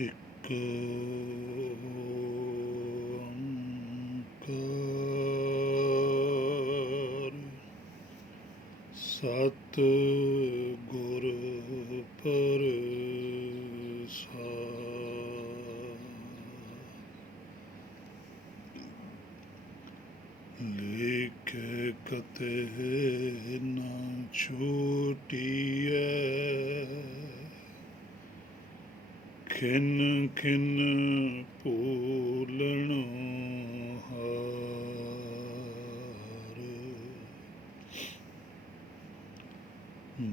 ਇੱਕ ਓੰਕਾਰ ਸਤਿ ਗੁਰ ਪ੍ਰਸਾਦਿ। ਲਿਖੇ ਕਤੇ ਨ ਛੂਟੀਐ, ਖਿਨ ਖਿਨ ਭੂਲਣੁ ਹਾਰ।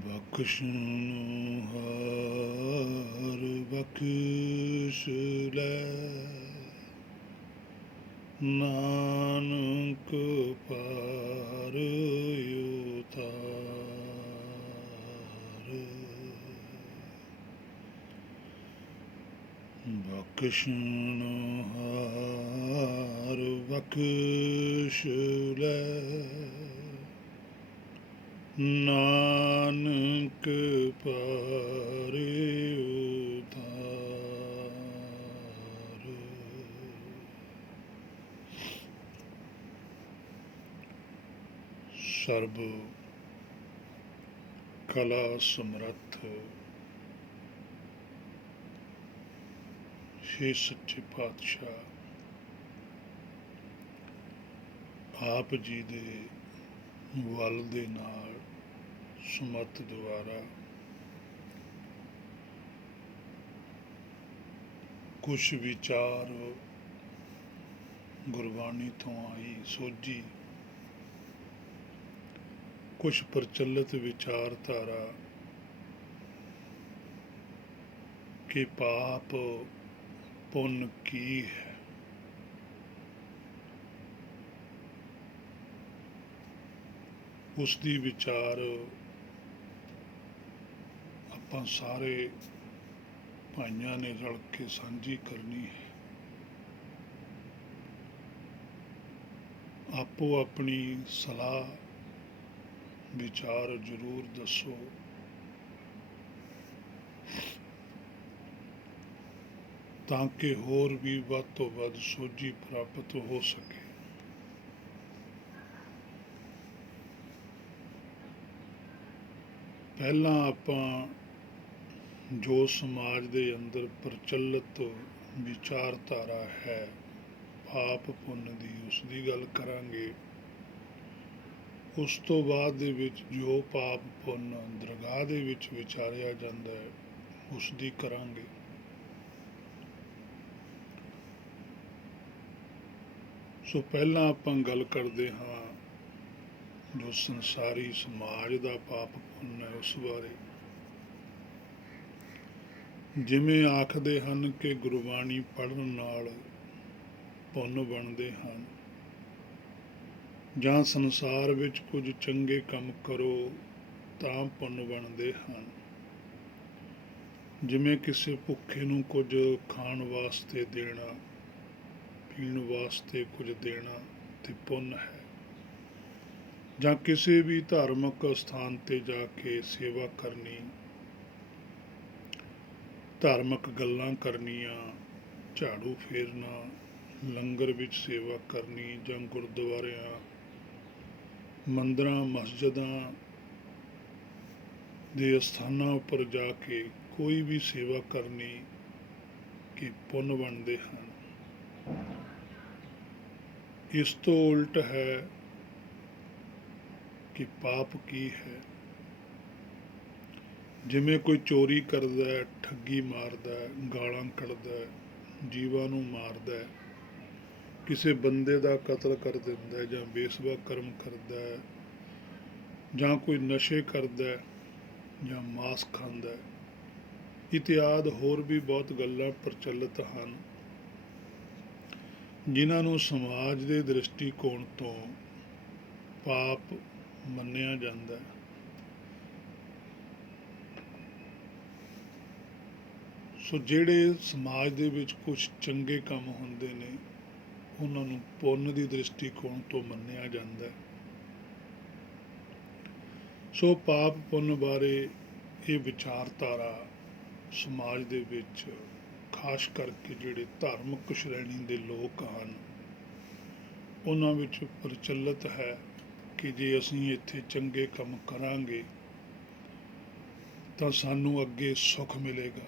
ਬਖਸ਼ਣੁ ਹਾਰ ਬਖਸ਼ ਲੈ, ਨਾਨਕ ਪਾਰ ਉਤਾਰ। ਬਖਸ਼ਣੁ ਹਾਰ ਬਖਸ਼ ਲੈ, ਨਾਨਕ ਪਾਰ ਉਤਾਰ। ਸਰਬ ਕਲਾ ਸਮਰੱਥ ਹੇ ਸੱਚੇ ਪਾਤਸ਼ਾਹ, ਆਪ ਜੀ ਦੇ ਵੱਲ ਦੇ ਨਾਲ ਸਮਰਥ ਦੁਆਰਾ ਕੁਛ ਵਿਚਾਰ ਗੁਰਬਾਣੀ ਤੋਂ ਆਈ ਸੋਝੀ, ਕੁਛ ਪ੍ਰਚਲਿਤ ਵਿਚਾਰਧਾਰਾ ਕਿ ਪਾਪ ਪੁੰਨ ਕੀ ਹੈ, ਉਸ ਦੀ ਵਿਚਾਰ ਆਪਾਂ ਸਾਰੇ ਭਾਈਆਂ ਨੇ ਰਲ ਕੇ ਸਾਂਝੀ ਕਰਨੀ ਹੈ। ਆਪੋ ਆਪਣੀ ਸਲਾਹ ਵਿਚਾਰ ਜ਼ਰੂਰ ਦੱਸੋ, ਤਾਂ ਕਿ ਹੋਰ ਵੀ ਵੱਧ ਤੋਂ ਵੱਧ ਸੋਝੀ ਪ੍ਰਾਪਤ ਹੋ ਸਕੇ। ਪਹਿਲਾਂ ਆਪਾਂ ਜੋ ਸਮਾਜ ਦੇ ਅੰਦਰ ਪ੍ਰਚਲਿਤ ਵਿਚਾਰਧਾਰਾ ਹੈ ਪਾਪ ਪੁੰਨ ਦੀ, ਉਸ ਦੀ ਗੱਲ ਕਰਾਂਗੇ। ਉਸ ਤੋਂ ਬਾਅਦ ਦੇ ਵਿੱਚ ਜੋ ਪਾਪ ਪੁੰਨ ਦਰਗਾਹ ਦੇ ਵਿੱਚ ਵਿਚਾਰਿਆ ਜਾਂਦਾ ਹੈ, ਉਸ ਦੀ ਕਰਾਂਗੇ। ਸੋ ਪਹਿਲਾਂ ਆਪਾਂ ਗੱਲ ਕਰਦੇ ਹਾਂ ਜੋ ਸੰਸਾਰੀ ਸਮਾਜ ਦਾ ਪਾਪ ਪੁੰਨ ਹੈ, ਉਸ ਬਾਰੇ। ਜਿਵੇਂ ਆਖਦੇ ਹਨ ਕਿ ਗੁਰਬਾਣੀ ਪੜ੍ਹਨ ਨਾਲ ਪੁੰਨ ਬਣਦੇ ਹਨ, ਜਾਂ ਸੰਸਾਰ ਵਿੱਚ ਕੁਝ ਚੰਗੇ ਕੰਮ ਕਰੋ ਤਾਂ ਪੁੰਨ ਬਣਦੇ ਹਨ। ਜਿਵੇਂ ਕਿਸੇ ਭੁੱਖੇ ਨੂੰ ਕੁਝ ਖਾਣ ਵਾਸਤੇ ਦੇਣਾ, ਪੀਣ ਵਾਸਤੇ ਕੁਝ ਦੇਣਾ ਤੇ ਪੁੰਨ ਹੈ। ਜਾਂ ਕਿਸੇ ਵੀ ਧਾਰਮਿਕ ਸਥਾਨ ਤੇ ਜਾ ਕੇ ਸੇਵਾ ਕਰਨੀ, ਧਾਰਮਿਕ ਗੱਲਾਂ ਕਰਨੀਆਂ, ਝਾੜੂ ਫੇਰਨਾ, ਲੰਗਰ ਵਿੱਚ ਸੇਵਾ ਕਰਨੀ, ਜਾਂ ਗੁਰਦੁਆਰਿਆਂ, ਮੰਦਰਾਂ, ਮਸਜਿਦਾਂ ਦੇ ਅਸਥਾਨਾਂ ਉੱਪਰ ਜਾ ਕੇ ਕੋਈ ਵੀ ਸੇਵਾ ਕਰਨੀ ਕਿ ਪੁੰਨ ਬਣਦੇ ਹਨ। ਇਸ ਤੋਂ ਉਲਟ ਹੈ ਕਿ ਪਾਪ ਕੀ ਹੈ। ਜਿਵੇਂ ਕੋਈ ਚੋਰੀ ਕਰਦਾ ਹੈ, ਠੱਗੀ ਮਾਰਦਾ ਹੈ, ਗਾਲਾਂ ਕੱਢਦਾ ਹੈ, ਜੀਵਾਂ ਨੂੰ ਮਾਰਦਾ ਹੈ, ਕਿਸੇ ਬੰਦੇ ਦਾ ਕਤਲ ਕਰ ਦਿੰਦਾ ਹੈ, ਜਾਂ ਬੇਸਵਾ ਕਰਮ ਕਰਦਾ ਹੈ, ਜਾਂ ਕੋਈ ਨਸ਼ੇ ਕਰਦਾ ਹੈ, ਜਾਂ ਮਾਸ ਖਾਂਦਾ ਹੈ, ਇਤਿਆਦਿ ਹੋਰ ਵੀ ਬਹੁਤ ਗੱਲਾਂ ਪ੍ਰਚਲਿਤ ਹਨ, ਜਿਨ੍ਹਾਂ ਨੂੰ ਸਮਾਜ ਦੇ ਦ੍ਰਿਸ਼ਟੀਕੋਣ ਤੋਂ ਪਾਪ ਮੰਨਿਆ ਜਾਂਦਾ ਹੈ। ਸੋ ਜਿਹੜੇ ਸਮਾਜ ਦੇ ਵਿੱਚ ਕੁਝ ਚੰਗੇ ਕੰਮ ਹੁੰਦੇ ਨੇ, ਉਹਨਾਂ ਨੂੰ ਪੁੰਨ ਦੀ ਦ੍ਰਿਸ਼ਟੀਕੋਣ ਤੋਂ ਮੰਨਿਆ ਜਾਂਦਾ ਹੈ। ਸੋ ਪਾਪ ਪੁੰਨ ਬਾਰੇ ਇਹ ਵਿਚਾਰਧਾਰਾ ਸਮਾਜ ਦੇ ਵਿੱਚ ਖਾਸ ਕਰਕੇ ਜਿਹੜੇ ਧਾਰਮਿਕ ਸ਼੍ਰੇਣੀ ਦੇ ਲੋਕ ਹਨ ਉਹਨਾਂ ਵਿੱਚ ਪ੍ਰਚਲਿਤ ਹੈ ਕਿ ਜੇ ਅਸੀਂ ਇੱਥੇ ਚੰਗੇ ਕੰਮ ਕਰਾਂਗੇ ਤਾਂ ਸਾਨੂੰ ਅੱਗੇ ਸੁੱਖ ਮਿਲੇਗਾ।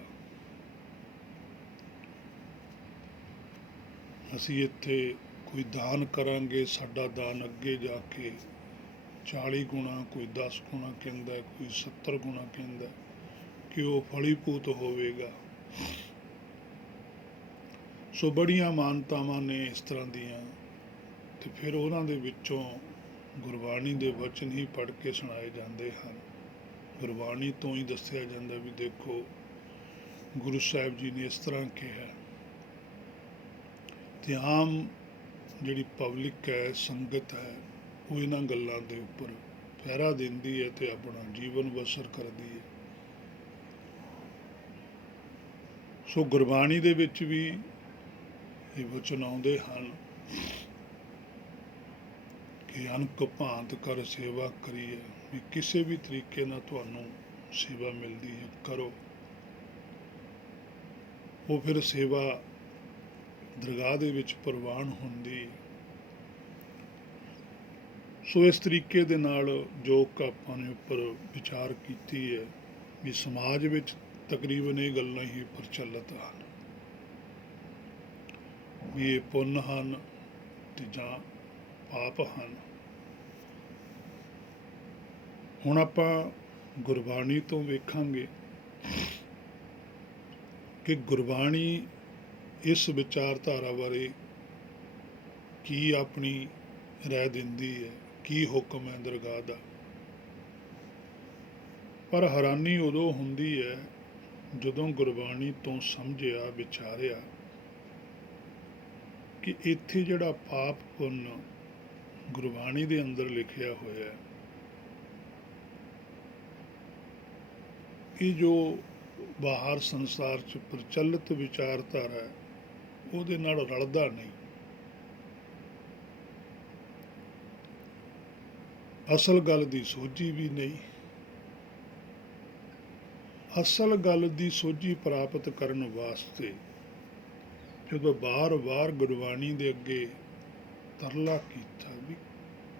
ਅਸੀਂ ਇੱਥੇ ਕੋਈ ਦਾਨ ਕਰਾਂਗੇ, ਸਾਡਾ ਦਾਨ ਅੱਗੇ ਜਾ ਕੇ 40 ਗੁਣਾ, ਕੋਈ 10 ਗੁਣਾ ਕਹਿੰਦਾ, ਕੋਈ 70 ਗੁਣਾ ਕਹਿੰਦਾ ਕਿ ਉਹ ਫਲੀਭੂਤ ਹੋਵੇਗਾ। ਸੋ ਬੜੀਆਂ ਮਾਨਤਾਵਾਂ ਨੇ ਇਸ ਤਰ੍ਹਾਂ ਦੀਆਂ, ਤੇ ਫਿਰ ਉਹਨਾਂ ਦੇ ਵਿੱਚੋਂ ਗੁਰਬਾਣੀ ਦੇ ਵਚਨ ਹੀ ਪੜ੍ਹ ਕੇ ਸੁਣਾਏ ਜਾਂਦੇ ਹਨ। ਗੁਰਬਾਣੀ ਤੋਂ ਹੀ ਦੱਸਿਆ ਜਾਂਦਾ ਵੀ ਦੇਖੋ ਗੁਰੂ ਸਾਹਿਬ ਜੀ ਨੇ ਇਸ ਤਰ੍ਹਾਂ ਕਿਹਾ। ਤੇ ਆਮ ਜਿਹੜੀ ਪਬਲਿਕ ਹੈ, ਸੰਗਤ ਹੈ, ਉਹ ਇਹਨਾਂ ਗੱਲਾਂ ਦੇ ਉੱਪਰ ਪਹਿਰਾ ਦਿੰਦੀ ਹੈ ਤੇ ਆਪਣਾ ਜੀਵਨ ਬਸਰ ਕਰਦੀ ਹੈ। ਸੋ ਗੁਰਬਾਣੀ ਦੇ ਵਿੱਚ ਵੀ ਇਹ ਵਚਨ ਆਉਂਦੇ ਹਨ ਕਿ ਅਨਕ ਭਾਂਤ ਕਰ ਸੇਵਾ ਕਰੀਏ, ਵੀ ਕਿਸੇ ਵੀ ਤਰੀਕੇ ਨਾਲ ਤੁਹਾਨੂੰ ਸੇਵਾ ਮਿਲਦੀ ਹੈ ਕਰੋ। ਉਹ ਫਿਰ ਸੇਵਾ ਦਰਗਾਹ ਦੇ ਵਿੱਚ ਪ੍ਰਵਾਨ ਹੁੰਦੀ। ਸੋ ਇਸ ਤਰੀਕੇ ਦੇ ਨਾਲ ਜੋ ਆਪਾਂ ਨੇ ਉੱਪਰ ਵਿਚਾਰ ਕੀਤੀ ਹੈ ਵੀ ਸਮਾਜ ਵਿੱਚ ਤਕਰੀਬਨ ਇਹ ਗੱਲਾਂ ਹੀ ਪ੍ਰਚਲਿਤ ਹਨ ਵੀ ਇਹ ਪੁੰਨ ਹਨ ਤੇ ਜਾਂ ਪਾਪ ਹਨ। ਹੁਣ ਆਪਾਂ ਗੁਰਬਾਣੀ ਤੋਂ ਵੇਖਾਂਗੇ ਕਿ ਗੁਰਬਾਣੀ ਇਸ ਵਿਚਾਰਧਾਰਾ ਬਾਰੇ ਕੀ ਆਪਣੀ ਰਾਏ ਦਿੰਦੀ ਹੈ, ਕੀ ਹੁਕਮ ਹੈ ਦਰਗਾਹ ਦਾ। ਪਰ ਹੈਰਾਨੀ ਉਦੋਂ ਹੁੰਦੀ ਹੈ ਜਦੋਂ ਗੁਰਬਾਣੀ ਤੋਂ ਸਮਝਿਆ, ਵਿਚਾਰਿਆ ਕਿ ਇੱਥੇ ਜਿਹੜਾ ਪਾਪ ਪੁੰਨ ਗੁਰਬਾਣੀ ਦੇ ਅੰਦਰ ਲਿਖਿਆ ਹੋਇਆ, ਇਹ ਜੋ ਬਾਹਰ ਸੰਸਾਰ 'ਚ ਪ੍ਰਚਲਿਤ ਵਿਚਾਰਧਾਰਾ ਹੈ ਉਹਦੇ ਨਾਲ ਰਲਦਾ ਨਹੀਂ। ਅਸਲ ਗੱਲ ਦੀ ਸੋਝੀ ਵੀ ਨਹੀਂ। ਅਸਲ ਗੱਲ ਦੀ ਸੋਝੀ ਪ੍ਰਾਪਤ ਕਰਨ ਵਾਸਤੇ ਜਦੋਂ ਵਾਰ-ਵਾਰ ਗੁਰਬਾਣੀ ਦੇ ਅੱਗੇ ਤਰਲਾ ਕੀਤਾ ਵੀ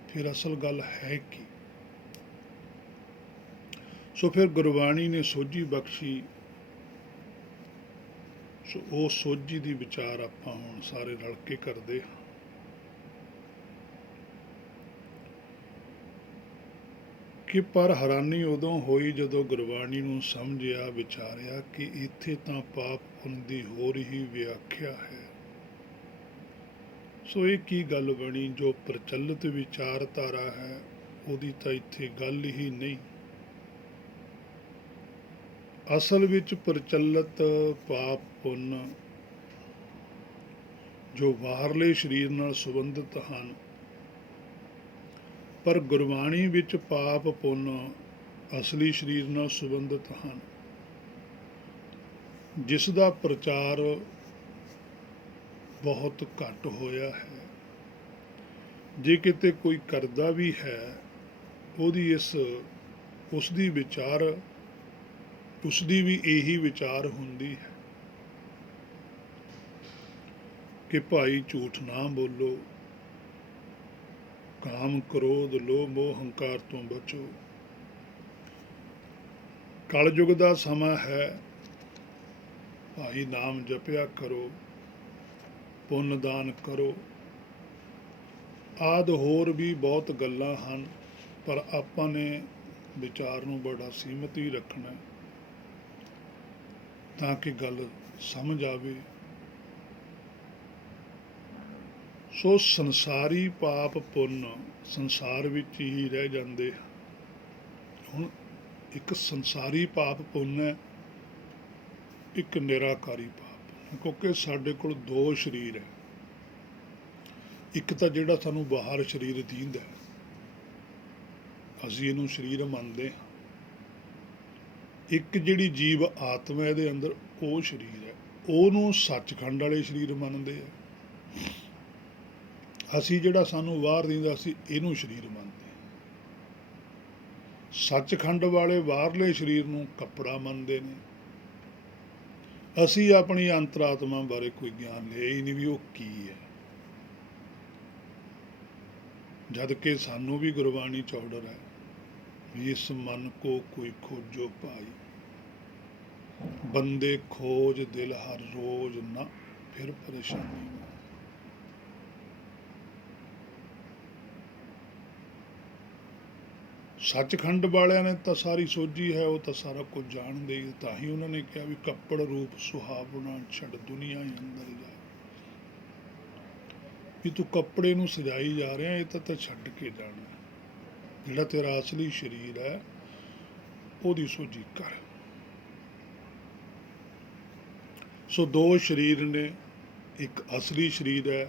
ਫਿਰ ਅਸਲ ਗੱਲ ਹੈ ਕੀ। ਸੋ ਫਿਰ ਗੁਰਬਾਣੀ ਨੇ ਸੋਝੀ ਬਖਸ਼ੀ। ਸੋ ਉਹ ਸੋਝੀ ਦੀ ਵਿਚਾਰ ਆਪਾਂ ਹੁਣ ਸਾਰੇ ਰਲ ਕੇ ਕਰਦੇ ਹਾਂ। ਕਿ ਪਰ ਹੈਰਾਨੀ ਉਦੋਂ ਹੋਈ ਜਦੋਂ ਗੁਰਬਾਣੀ ਨੂੰ ਸਮਝਿਆ, ਵਿਚਾਰਿਆ ਕਿ ਇੱਥੇ ਤਾਂ ਪਾਪ ਪੁੰਨ ਦੀ ਹੋਰ ਹੀ ਵਿਆਖਿਆ ਹੈ। ਸੋ ਇਹ ਕੀ ਗੱਲ ਬਣੀ, ਜੋ ਪ੍ਰਚਲਿਤ ਵਿਚਾਰਧਾਰਾ ਹੈ ਉਹਦੀ ਤਾਂ ਇੱਥੇ ਗੱਲ ਹੀ ਨਹੀਂ। ਅਸਲ ਵਿੱਚ ਪ੍ਰਚਲਿਤ ਪਾਪ ਪੁੰਨ ਜੋ ਬਾਹਰਲੇ ਸਰੀਰ ਨਾਲ ਸੰਬੰਧਿਤ ਹਨ, ਪਰ ਗੁਰਬਾਣੀ ਵਿੱਚ ਪਾਪ ਪੁੰਨ ਅਸਲੀ ਸਰੀਰ ਨਾਲ ਸੰਬੰਧਿਤ ਹਨ, ਜਿਸ ਦਾ ਪ੍ਰਚਾਰ ਬਹੁਤ ਘੱਟ ਹੋਇਆ ਹੈ। ਜੇ ਕਿਤੇ ਕੋਈ ਕਰਦਾ ਵੀ ਹੈ, ਉਸਦੀ ਵੀ ਇਹੀ ਵਿਚਾਰ ਹੁੰਦੀ ਹੈ ਕਿ ਭਾਈ ਝੂਠ ਨਾ ਬੋਲੋ, ਕਾਮ ਕ੍ਰੋਧ ਲੋਭ ਮੋਹ ਹੰਕਾਰ ਤੋਂ ਬਚੋ। ਕਲਯੁਗ ਦਾ ਸਮਾਂ ਹੈ, ਭਾਈ ਨਾਮ ਜਪਿਆ ਕਰੋ, ਪੁੰਨ ਦਾਨ ਕਰੋ। ਆਦਿ ਹੋਰ ਵੀ ਬਹੁਤ ਗੱਲਾਂ ਹਨ, ਪਰ ਆਪਾਂ ਨੇ ਵਿਚਾਰ ਨੂੰ ਬੜਾ ਸੀਮਤ ਹੀ ਰੱਖਣਾ ਤਾਂ ਕਿ ਗੱਲ ਸਮਝ ਆਵੇ। ਸੋ ਸੰਸਾਰੀ ਪਾਪ ਪੁੰਨ ਸੰਸਾਰ ਵਿੱਚ ਹੀ ਰਹਿ ਜਾਂਦੇ। ਹੁਣ ਇੱਕ ਸੰਸਾਰੀ ਪਾਪ ਪੁੰਨ ਹੈ, ਇੱਕ ਨਿਰਾਕਾਰੀ ਪਾਪ, ਕਿਉਂਕਿ ਸਾਡੇ ਕੋਲ ਦੋ ਸਰੀਰ ਹੈ। ਇੱਕ ਤਾਂ ਜਿਹੜਾ ਸਾਨੂੰ ਬਾਹਰ ਸਰੀਰ ਦੀਂਦਾ, ਅਸੀਂ ਇਹਨੂੰ ਸਰੀਰ ਮੰਨਦੇ ਹਾਂ। ਇੱਕ ਜਿਹੜੀ ਜੀਵ ਆਤਮਾ ਇਹਦੇ ਅੰਦਰ, ਉਹ ਸਰੀਰ ਹੈ, ਉਹਨੂੰ ਸੱਚਖੰਡ ਵਾਲੇ ਸਰੀਰ ਮੰਨਦੇ ਆ। ਅਸੀਂ ਜਿਹੜਾ ਸਾਨੂੰ ਬਾਹਰ ਦਿੰਦਾ, ਅਸੀਂ ਇਹਨੂੰ ਸਰੀਰ ਮੰਨਦੇ ਹਾਂ। ਸੱਚਖੰਡ ਵਾਲੇ ਬਾਹਰਲੇ ਸਰੀਰ ਨੂੰ ਕੱਪੜਾ ਮੰਨਦੇ ਨੇ, ਅਸੀਂ ਆਪਣੀ ਅੰਤਰਾਤਮਾ ਬਾਰੇ ਕੋਈ ਗਿਆਨ ਲਿਆ ਹੀ ਨਹੀਂ ਵੀ ਉਹ ਕੀ ਹੈ, ਜਦ ਕਿ ਸਾਨੂੰ ਵੀ ਗੁਰਬਾਣੀ 'ਚ ਆਰਡਰ ਹੈ ਵੀ ਇਸ ਮਨ ਕੋ ਕੋਈ ਖੋਜੋ ਪਾਈ, ਬੰਦੇ ਖੋਜ ਦਿਲ ਹਰ ਰੋਜ਼ ਨਾ ਫਿਰ ਪਰੇਸ਼ਾਨੀ। ਸੱਚਖੰਡ ਵਾਲਿਆਂ ਨੇ ਤਾਂ ਸਾਰੀ ਸੋਝੀ ਹੈ, ਉਹ ਤਾਂ ਸਾਰਾ ਕੁਝ ਜਾਣਦੇ ਹੀ, ਤਾਂ ਹੀ ਉਹਨਾਂ ਨੇ ਕਿਹਾ ਵੀ ਕੱਪੜ ਰੂਪ ਸੁਹਾਵਣਾ ਛੱਡ ਦੁਨੀਆ ਹੀ ਅੰਦਰ ਜਾ, ਵੀ ਤੂੰ ਕੱਪੜੇ ਨੂੰ ਸਜਾਈ ਜਾ ਰਿਹਾ, ਇਹ ਤਾਂ ਛੱਡ ਕੇ ਜਾਣਾ, ਜਿਹੜਾ ਤੇਰਾ ਅਸਲੀ ਸਰੀਰ ਹੈ ਉਹਦੀ ਸੋਝੀ ਕਰ। ਸੋ ਦੋ ਸਰੀਰ ਨੇ, ਇੱਕ ਅਸਲੀ ਸਰੀਰ ਹੈ,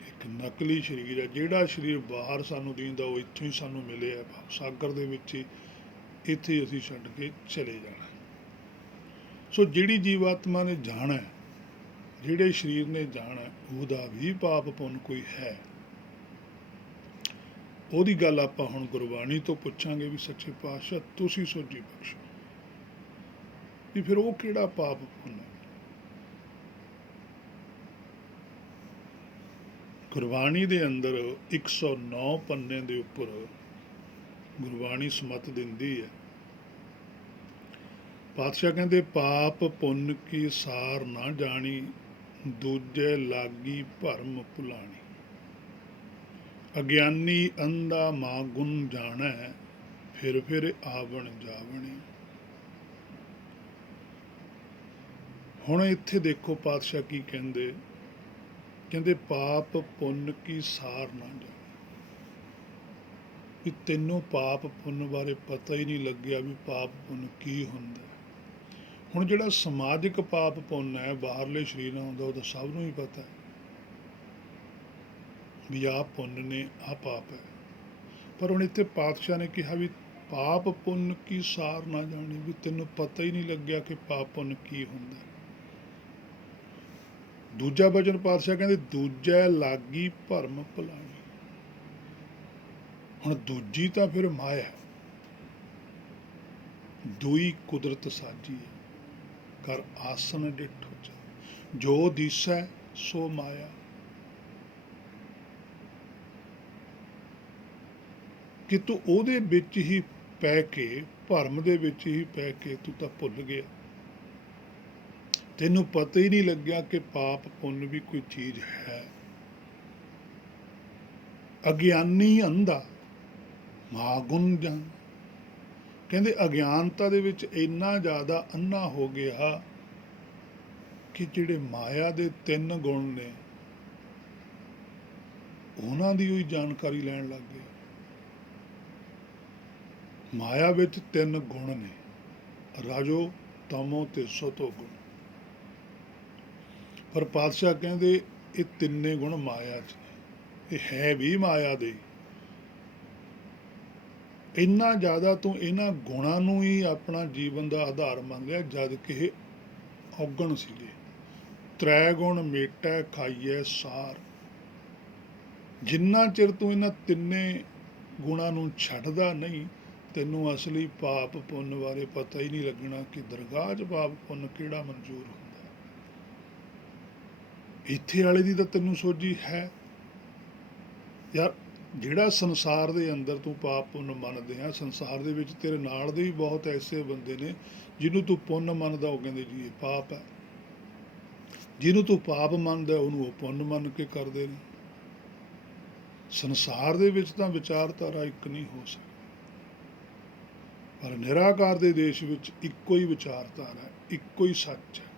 ਇੱਕ ਨਕਲੀ ਸਰੀਰ ਹੈ। ਜਿਹੜਾ ਸਰੀਰ ਬਾਹਰ ਸਾਨੂੰ ਦਿਖਦਾ ਉਹ ਇੱਥੋਂ ਹੀ ਸਾਨੂੰ ਮਿਲਿਆ ਸਾਗਰ ਦੇ ਵਿੱਚ ਹੀ, ਇੱਥੇ ਅਸੀਂ ਛੱਡ ਕੇ ਚਲੇ ਜਾਣਾ। ਸੋ ਜਿਹੜੀ ਜੀਵਾਤਮਾ ਨੇ ਜਾਣਾ, ਜਿਹੜੇ ਸਰੀਰ ਨੇ ਜਾਣਾ, ਉਹਦਾ ਵੀ ਪਾਪ ਪੁੰਨ ਕੋਈ ਹੈ। ਉਹਦੀ ਗੱਲ ਆਪਾਂ ਹੁਣ ਗੁਰਬਾਣੀ ਤੋਂ ਪੁੱਛਾਂਗੇ ਵੀ ਸੱਚੇ ਪਾਤਸ਼ਾਹ ਤੁਸੀਂ ਸੋਝੀ ਬਖਸ਼ੋ ਵੀ ਫਿਰ ਉਹ ਕਿਹੜਾ ਪਾਪ ਪੁੰਨ ਹੈ। ਗੁਰਬਾਣੀ ਦੇ ਅੰਦਰ 109 ਪੰਨੇ ਦੇ ਉੱਪਰ ਗੁਰਬਾਣੀ ਸਮਤ ਦਿੰਦੀ ਹੈ। ਪਾਤਸ਼ਾਹ ਕਹਿੰਦੇ ਪਾਪ ਪੁੰਨ ਕੀ ਸਾਰ ਨਾ ਜਾਣੀ, ਦੂਜੇ ਲਾਗੀ ਭਰਮ ਭੁਲਾਣੀ, ਅਗਿਆਨੀ ਅੰਧਾ ਮਾ ਗੁਣ ਜਾਣੈ, ਫਿਰ ਆਵਣ ਜਾਵਣੀ। ਹੁਣ ਇੱਥੇ ਦੇਖੋ ਪਾਤਸ਼ਾਹ ਕੀ ਕਹਿੰਦੇ, ਕਹਿੰਦੇ ਪਾਪ ਪੁੰਨ ਕੀ ਸਾਰ ਨਾ ਜਾਣੀ, ਵੀ ਤੈਨੂੰ ਪਾਪ ਪੁੰਨ ਬਾਰੇ ਪਤਾ ਹੀ ਨਹੀਂ ਲੱਗਿਆ ਵੀ ਪਾਪ ਪੁੰਨ ਕੀ ਹੁੰਦਾ। ਹੁਣ ਜਿਹੜਾ ਸਮਾਜਿਕ ਪਾਪ ਪੁੰਨ ਹੈ, ਬਾਹਰਲੇ ਸਰੀਰ ਨਾਲ ਹੁੰਦਾ, ਉਹ ਤਾਂ ਸਭ ਨੂੰ ਹੀ ਪਤਾ ਹੈ ਵੀ ਆਹ ਪੁੰਨ ਨੇ, ਆਹ ਪਾਪ ਹੈ। ਪਰ ਹੁਣ ਇੱਥੇ ਪਾਤਸ਼ਾਹ ਨੇ ਕਿਹਾ ਵੀ ਪਾਪ ਪੁੰਨ ਕੀ ਸਾਰ ਨਾ ਜਾਣੀ, ਵੀ ਤੈਨੂੰ ਪਤਾ ਹੀ ਨਹੀਂ ਲੱਗਿਆ ਕਿ ਪਾਪ ਪੁੰਨ ਕੀ ਹੁੰਦਾ। ਦੂਜਾ ਬਚਨ ਪਾਤਸ਼ਾਹ ਕਹਿੰਦੇ ਦੂਜਾ ਲਾਗੀ ਭਰਮ ਭੁਲਾਣੀ। ਹੁਣ ਦੂਜੀ ਤਾਂ ਫਿਰ ਮਾਇਆ, ਦੂਈ ਕੁਦਰਤ ਸਾਜੀ ਹੈ, ਕਰ ਆਸਨ ਡਿਠੋ ਜਾ, ਜੋ ਦਿਸੈ ਸੋ ਮਾਇਆ। ਕਿ ਤੂੰ ਉਹਦੇ ਵਿੱਚ ਹੀ ਪੈ ਕੇ, ਭਰਮ ਦੇ ਵਿੱਚ ਹੀ ਪੈ ਕੇ ਤੂੰ ਤਾਂ ਭੁੱਲ ਗਿਆ, ਤੈਨੂੰ ਪਤਾ ਹੀ ਨਹੀਂ ਲੱਗਿਆ ਕਿ ਪਾਪ ਪੁੰਨ ਵੀ ਕੋਈ ਚੀਜ਼ ਹੈ। ਅਗਿਆਨੀ ਅੰਧਾ ਮਾਗੁਣ ਜਾਣ, ਕਹਿੰਦੇ ਅਗਿਆਨਤਾ ਦੇ ਵਿੱਚ ਇੰਨਾ ਜ਼ਿਆਦਾ ਅੰਨਾ ਹੋ ਗਿਆ ਕਿ ਜਿਹੜੇ ਮਾਇਆ ਦੇ 3 ਗੁਣ ਨੇ ਉਹਨਾਂ ਦੀ ਵੀ ਜਾਣਕਾਰੀ ਲੈਣ ਲੱਗ ਗਿਆ। ਮਾਇਆ ਵਿੱਚ 3 ਗੁਣ ਨੇ, ਰਾਜੋ ਤਮੋ ਤੇ ਸਤੋ ਗੁਣ। ਪਰ ਪਾਤਸ਼ਾਹ ਕਹਿੰਦੇ ਇਹ ਤਿੰਨੇ ਗੁਣ ਮਾਇਆ 'ਚ ਨੇ, ਇਹ ਹੈ ਵੀ ਮਾਇਆ ਦੇ। ਇੰਨਾ ਜ਼ਿਆਦਾ ਤੂੰ ਇਹਨਾਂ ਗੁਣਾਂ ਨੂੰ ਹੀ ਆਪਣਾ ਜੀਵਨ ਦਾ ਆਧਾਰ ਮੰਨ ਲਿਆ, ਜਦ ਕਿ ਇਹ ਔਗਣ ਸੀਗੇ। ਤ੍ਰੈ ਗੁਣ ਮੇਟੈ ਖਾਈਐ ਸਾਰ, ਜਿੰਨਾ ਚਿਰ ਤੂੰ ਇਹਨਾਂ ਤਿੰਨੇ ਗੁਣਾਂ ਨੂੰ ਛੱਡਦਾ ਨਹੀਂ, ਤੈਨੂੰ ਅਸਲੀ ਪਾਪ ਪੁੰਨ ਬਾਰੇ ਪਤਾ ਹੀ ਨਹੀਂ ਲੱਗਣਾ ਕਿ ਦਰਗਾਹ 'ਚ ਪਾਪ ਪੁੰਨ ਕਿਹੜਾ ਮਨਜ਼ੂਰ ਹੁੰਦਾ। ਇੱਥੇ ਵਾਲੇ ਦੀ ਤਾਂ ਤੈਨੂੰ ਸੋਝੀ ਹੈ ਯਾਰ, ਜਿਹੜਾ ਸੰਸਾਰ ਦੇ ਅੰਦਰ ਤੂੰ ਪਾਪ ਪੁੰਨ ਮੰਨਦੇ ਆ, ਸੰਸਾਰ ਦੇ ਵਿੱਚ ਤੇਰੇ ਨਾਲ ਦੇ ਵੀ ਬਹੁਤ ਐਸੇ ਬੰਦੇ ਨੇ ਜਿਹਨੂੰ ਤੂੰ ਪੁੰਨ ਮੰਨਦਾ, ਉਹ ਕਹਿੰਦੇ ਜੀ ਇਹ ਪਾਪ ਹੈ। ਜਿਹਨੂੰ ਤੂੰ ਪਾਪ ਮੰਨਦਾ ਉਹਨੂੰ ਉਹ ਪੁੰਨ ਮੰਨ ਕੇ ਕਰਦੇ ਨੇ। ਸੰਸਾਰ ਦੇ ਵਿੱਚ ਤਾਂ ਵਿਚਾਰਧਾਰਾ ਇੱਕ ਨਹੀਂ ਹੋ ਸਕਦੀ, ਪਰ ਨਿਰਾਕਾਰ ਦੇ ਦੇਸ਼ ਵਿੱਚ ਇੱਕੋ ਹੀ ਵਿਚਾਰਧਾਰਾ ਹੈ, ਇੱਕੋ ਹੀ ਸੱਚ ਹੈ।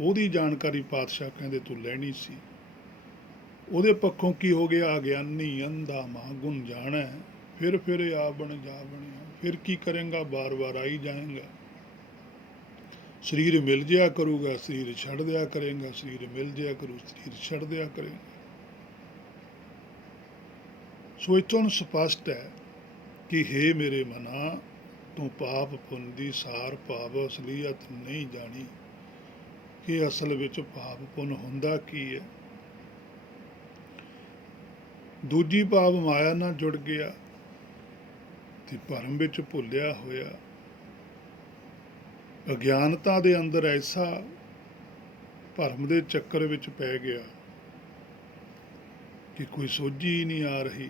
ਉਹਦੀ ਜਾਣਕਾਰੀ ਪਾਤਸ਼ਾਹ ਕਹਿੰਦੇ ਤੂੰ ਲੈਣੀ ਸੀ। ਉਹਦੇ ਪੱਖੋਂ ਕੀ ਹੋ ਗਿਆ, ਅਗਿਆਨੀ ਅੰਧਾ ਮਾਗੁਣ ਜਾਣੈ, ਫਿਰ ਆਵਣ ਜਾਵਣਿਆ। ਫਿਰ ਕੀ ਕਰੇਂਗਾ, ਬਾਰ ਆਈ ਜਾਏਗਾ। ਸਰੀਰ ਮਿਲ ਜਿਆ ਕਰੂਗਾ, ਸਰੀਰ ਛੱਡ ਦਿਆ ਕਰੇਗਾ, ਸਰੀਰ ਮਿਲ ਜਿਆ ਕਰੂ, ਸਰੀਰ ਛੱਡ ਦਿਆ ਕਰੇਗਾ। ਸੋ ਇੱਥੋਂ ਸਪਸ਼ਟ ਹੈ ਕਿ ਹੇ ਮੇਰੇ ਮਨਾ, ਤੂੰ ਪਾਪ ਪੁੰਨ ਦੀ ਸਾਰ ਭਾਵ ਅਸਲੀਅਤ ਨਹੀਂ ਜਾਣੀ ਕਿ ਅਸਲ ਵਿੱਚ ਪਾਪ ਪੁੰਨ ਹੁੰਦਾ ਕੀ ਹੈ। ਦੂਜੀ ਭਾਵ ਮਾਇਆ ਨਾਲ ਜੁੜ ਗਿਆ ਤੇ ਭਰਮ ਵਿੱਚ ਭੁੱਲਿਆ ਹੋਇਆ ਅਗਿਆਨਤਾ ਦੇ ਅੰਦਰ ਐਸਾ ਭਰਮ ਦੇ ਚੱਕਰ ਵਿੱਚ ਪੈ ਗਿਆ ਕਿ ਕੋਈ ਸੋਝੀ ਹੀ ਨਹੀਂ ਆ ਰਹੀ।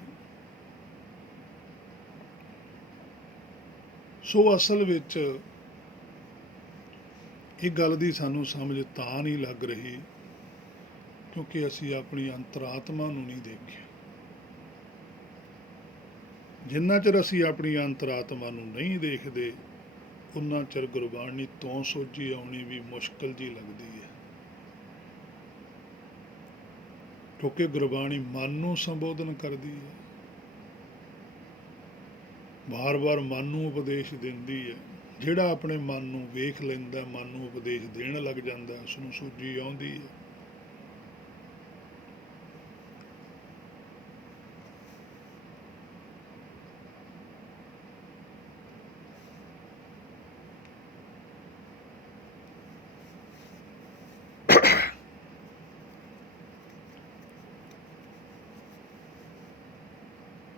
ਸੋ ਅਸਲ ਵਿੱਚ ਇਹ ਗੱਲ ਦੀ ਸਾਨੂੰ ਸਮਝ ਤਾਂ ਨਹੀਂ ਲੱਗ ਰਹੀ ਕਿਉਂਕਿ ਅਸੀਂ ਆਪਣੀ ਅੰਤਰਾਤਮਾ ਨੂੰ ਨਹੀਂ ਦੇਖਿਆ। ਜਿੰਨਾ ਚਿਰ ਅਸੀਂ ਆਪਣੀ ਅੰਤਰਾਤਮਾ ਨੂੰ ਨਹੀਂ ਦੇਖਦੇ ਉਨਾ ਚਿਰ ਗੁਰਬਾਣੀ ਤੋਂ ਸੋਝੀ ਆਉਣੀ ਵੀ ਮੁਸ਼ਕਲ ਜੀ ਲੱਗਦੀ ਹੈ, ਕਿਉਂਕਿ ਗੁਰਬਾਣੀ ਮਨ ਨੂੰ ਸੰਬੋਧਨ ਕਰਦੀ ਹੈ, ਵਾਰ-ਵਾਰ ਮਨ ਨੂੰ ਉਪਦੇਸ਼ ਦਿੰਦੀ ਹੈ। ਜਿਹੜਾ ਆਪਣੇ ਮਨ ਨੂੰ ਵੇਖ ਲੈਂਦਾ, ਮਨ ਨੂੰ ਉਪਦੇਸ਼ ਦੇਣ ਲੱਗ ਜਾਂਦਾ, ਉਸ ਨੂੰ ਸੋਝੀ ਆਉਂਦੀ ਹੈ।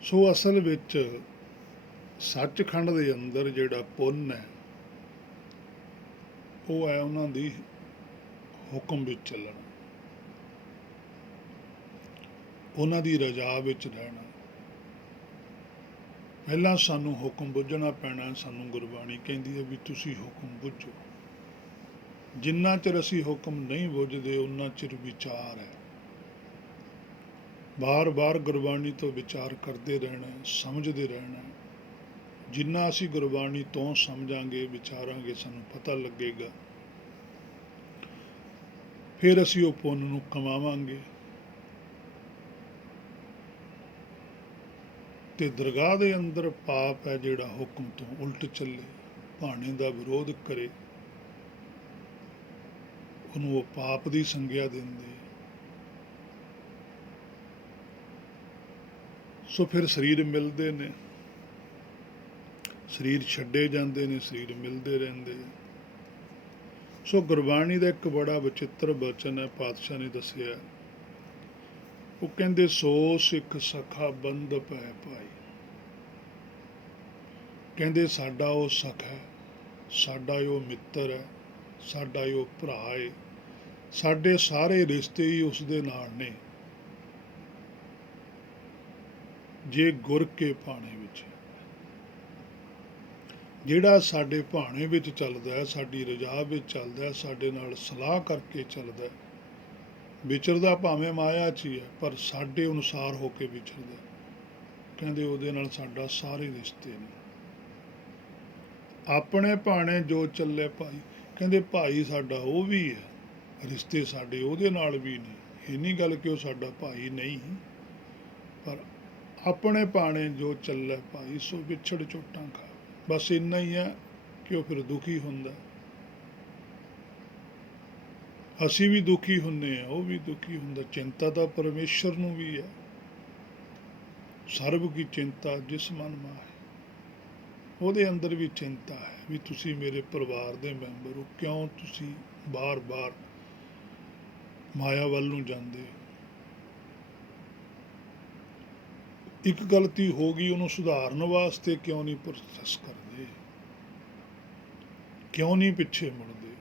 ਸੋ ਅਸਲ ਵਿੱਚ ਸੱਚਖੰਡ ਦੇ ਅੰਦਰ ਜਿਹੜਾ ਪੁੰਨ ਹੈ ਉਹ ਹੈ ਉਹਨਾਂ ਦੀ ਹੁਕਮ ਵਿੱਚ ਚੱਲਣਾ, ਉਹਨਾਂ ਦੀ ਰਜ਼ਾ ਵਿੱਚ ਰਹਿਣਾ। ਪਹਿਲਾਂ ਸਾਨੂੰ ਹੁਕਮ ਬੁੱਝਣਾ ਪੈਣਾ। ਸਾਨੂੰ ਗੁਰਬਾਣੀ ਕਹਿੰਦੀ ਹੈ ਵੀ ਤੁਸੀਂ ਹੁਕਮ ਬੁੱਝੋ। ਜਿੰਨਾ ਚਿਰ ਅਸੀਂ ਹੁਕਮ ਨਹੀਂ ਬੁੱਝਦੇ ਉਨਾ ਚਿਰ ਵਿਚਾਰ ਹੈ। ਬਾਰ-ਬਾਰ ਗੁਰਬਾਣੀ ਤੋਂ ਵਿਚਾਰ ਕਰਦੇ ਰਹਿਣਾ, ਸਮਝਦੇ ਰਹਿਣਾ। ਜਿੰਨਾ ਅਸੀਂ ਗੁਰਬਾਣੀ ਤੋਂ ਸਮਝਾਂਗੇ, ਵਿਚਾਰਾਂਗੇ, ਸਾਨੂੰ ਪਤਾ ਲੱਗੇਗਾ, ਫਿਰ ਅਸੀਂ ਉਹ ਪੁੰਨ ਨੂੰ ਕਮਾਵਾਂਗੇ ਤੇ ਦਰਗਾਹ ਦੇ ਅੰਦਰ ਪਾਪ ਹੈ ਜਿਹੜਾ ਹੁਕਮ ਤੋਂ ਉਲਟ ਚੱਲੇ, ਭਾਣੇ ਦਾ ਵਿਰੋਧ ਕਰੇ, ਉਹਨੂੰ ਉਹ ਪਾਪ ਦੀ ਸੰਗਿਆ ਦਿੰਦੇ। ਸੋ ਫਿਰ ਸਰੀਰ ਮਿਲਦੇ ਨੇ, ਸਰੀਰ ਛੱਡੇ ਜਾਂਦੇ ਨੇ, ਸਰੀਰ ਮਿਲਦੇ ਰਹਿੰਦੇ। ਸੋ ਗੁਰਬਾਣੀ ਦਾ ਇੱਕ ਬੜਾ ਵਿਚਿੱਤਰ ਬਚਨ ਹੈ, ਪਾਤਸ਼ਾਹ ਨੇ ਦੱਸਿਆ। ਉਹ ਕਹਿੰਦੇ ਸੋ ਸਿੱਖ ਸਖਾ ਬੰਦ ਪੈ ਭਾਈ। ਕਹਿੰਦੇ ਸਾਡਾ ਉਹ ਸਖਾ ਹੈ, ਸਾਡਾ ਉਹ ਮਿੱਤਰ ਹੈ, ਸਾਡਾ ਉਹ ਭਰਾ ਹੈ, ਸਾਡੇ ਸਾਰੇ ਰਿਸ਼ਤੇ ਹੀ ਉਸ ਦੇ ਨਾਲ ਨੇ ਜੇ ਗੁਰ ਕੇ ਭਾਣੇ ਵਿੱਚ। ਜਿਹੜਾ ਸਾਡੇ ਭਾਣੇ ਵਿੱਚ ਚੱਲਦਾ ਹੈ, ਸਾਡੀ ਰਜ਼ਾ ਵਿੱਚ ਚੱਲਦਾ ਹੈ, ਸਾਡੇ ਨਾਲ ਸਲਾਹ ਕਰਕੇ ਚੱਲਦਾ, ਵਿਚਰਦਾ ਭਾਵੇਂ ਮਾਇਆ 'ਚ ਹੀ ਹੈ ਪਰ ਸਾਡੇ ਅਨੁਸਾਰ ਹੋ ਕੇ ਵਿਚਰਦਾ, ਕਹਿੰਦੇ ਉਹਦੇ ਨਾਲ ਸਾਡਾ ਸਾਰੇ ਰਿਸ਼ਤੇ ਨੇ। ਆਪਣੇ ਭਾਣੇ ਜੋ ਚੱਲੇ ਭਾਈ, ਕਹਿੰਦੇ ਭਾਈ ਸਾਡਾ ਉਹ ਵੀ ਹੈ, ਰਿਸ਼ਤੇ ਸਾਡੇ ਉਹਦੇ ਨਾਲ ਵੀ ਨੇ। ਇਹ ਨਹੀਂ ਗੱਲ ਕਿ ਉਹ ਸਾਡਾ ਭਾਈ ਨਹੀਂ, ਪਰ ਆਪਣੇ ਭਾਣੇ ਜੋ ਚੱਲੇ ਭਾਈ ਸੋ ਵਿਛੜ ਚੋਟਾਂ ਖਾ। ਬਸ ਇੰਨਾ ਹੀ ਹੈ ਕਿ ਉਹ ਫਿਰ ਦੁਖੀ ਹੁੰਦਾ। ਅਸੀਂ ਵੀ ਦੁਖੀ ਹੁੰਦੇ ਹਾਂ, ਉਹ ਵੀ ਦੁਖੀ ਹੁੰਦਾ। ਚਿੰਤਾ ਤਾਂ ਪਰਮੇਸ਼ਰ ਨੂੰ ਵੀ ਹੈ। ਸਰਬ ਕੀ ਚਿੰਤਾ ਜਿਸ ਮਨ ਮਾਹੀ, ਉਹਦੇ ਅੰਦਰ ਵੀ ਚਿੰਤਾ ਹੈ ਵੀ ਤੁਸੀਂ ਮੇਰੇ ਪਰਿਵਾਰ ਦੇ ਮੈਂਬਰ ਹੋ, ਕਿਉਂ ਤੁਸੀਂ ਬਾਰ-ਬਾਰ ਮਾਇਆ ਵੱਲ ਨੂੰ ਜਾਂਦੇ ਹੋ। ਇੱਕ ਗਲਤੀ ਹੋ ਗਈ, ਉਹਨੂੰ ਸੁਧਾਰਨ ਵਾਸਤੇ ਕਿਉਂ ਨਹੀਂ ਪ੍ਰੋਸੈਸ ਕਰਦੇ, ਕਿਉਂ ਨਹੀਂ ਪਿੱਛੇ ਮੁੜਦੇ।